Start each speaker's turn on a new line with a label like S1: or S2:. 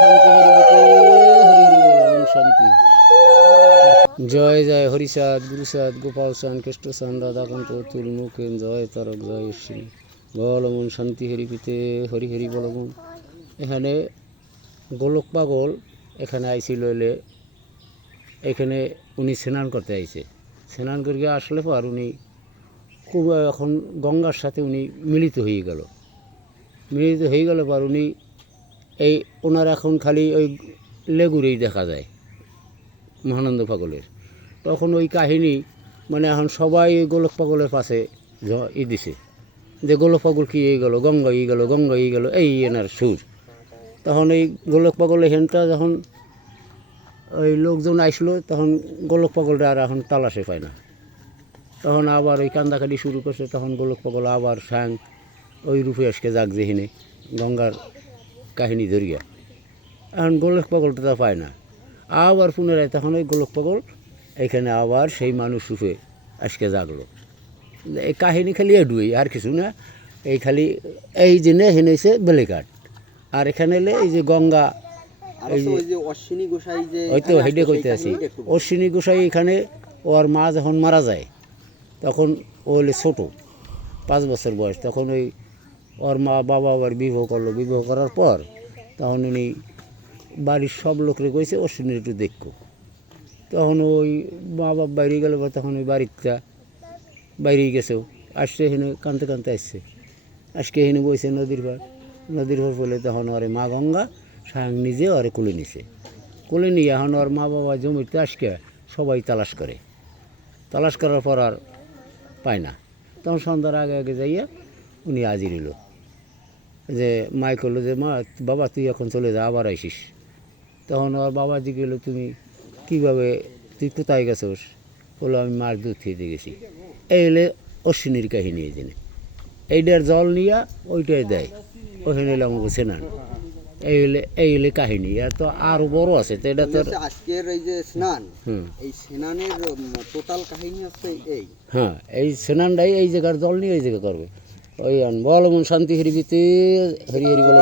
S1: শান্তি, হরি হরি শান্তি। জয় জয় হরিচাঁদ গুরুচাঁদ গোপাল চাঁদ কৃষ্ণচাঁদ রাধাকান্ত তুল মুখেন জয়, তারক, জয় শ্রী বলমন শান্তি হরিপিতে হরি হরি বলমন এখানে গোলক পাগল এখানে আইছিল এলে এখানে উনি স্নান করতে আইছে। স্নান করিয়া আসলে পর উনি খুব এখন গঙ্গার সাথে উনি মিলিত হয়ে গেল। মিলিত হয়ে গেল পর উনি এই ওনার এখন খালি ওই লেগুরেই দেখা যায়, মহানন্দ পাগলের। তখন ওই কাহিনী মানে এখন সবাই গোলক পাগলের পাশে ই দিছে, যে গোলক পাগল কি এই গেল, গঙ্গা ই গেল, গঙ্গা ই গেল, এই এনার সুর। তখন এই গোলক পাগলের হেনটা যখন ওই লোকজন আসলো তখন গোলক পাগলটা আর এখন তালাশে পায় না। তখন আবার ওই কান্দাকাটি শুরু করছে, তখন গোলক পাগল আবার সাং ওই রূপে আজকে যাক যেহিনে গঙ্গার কাহিনী ধরিয়া। এখন গোলক পাগলটা তা পায় না। আবার পুনরায় তখন ওই গোলক পাগল এখানে আবার সেই মানুষ রূপে আজকে জাগলো। এই কাহিনী খালি এডুই আর কিছু না। এই খালি এই জেনে হেনেছে বেলেঘাট আর এখানে এলে এই যে গঙ্গা
S2: আর
S1: এই যে-
S2: অশ্বিনী গোসাই যে
S1: ওই তো
S2: এখানে
S1: হেডে কইতে আছি। অশ্বিনী গোসাই এখানে ওর মা যখন মারা যায় তখন ও হলে ছোটো পাঁচ বছর বয়স। তখন ওই ওর মা বাবা আবার বিবাহ করল। বিবাহ করার পর তখন উনি বাড়ির সব লোকরে কইছে অশ্বিনীর একটু দেখো। তখন ওই মা বাপ বাইরে গেলে পর তখন ওই বাড়িটা বাইরেই গেছেও আসছে এখানে, কানতে কানতে আসছে। আজকে এখানে বইছে নদীর পার নদীর পার বলে তখন ওরে মা গঙ্গা, স্বয়ং নিজে ওরে কুলে নিছে। কোলে নিয়ে এখন ওর মা বাবা জমিতে আজকে সবাই তালাশ করে। তালাশ করার পর আর পায় না। তখন সন্ধ্যার আগে আগে যাইয়া উনি হাজির এলো যে মাই করল যে মা বাবা তুই এখন চলে যা আবার আইসিস। তখন ওর বাবা জিজ্ঞে গেলো তুমি কীভাবে তুই কোথায় গেছোস? বলল আমি মাছ দুধ খেতে গেছি। এই এলে অশ্বিনীর কাহিনী এই জন্য এইটার জল নিয়া ওইটাই দেয়। ওখানে এলাম সেনান এই হলে এই হলে কাহিনী। আর তো আরও বড় আছে তো এটা তো
S2: আজকের এই যে স্নান এই স্নানের টোটাল কাহিনী হচ্ছে এই।
S1: হ্যাঁ এই স্নানটাই এই জায়গার জল নিয়ে এই জায়গা করবে। ওই বল শান্তি হরি হরি হরি বল।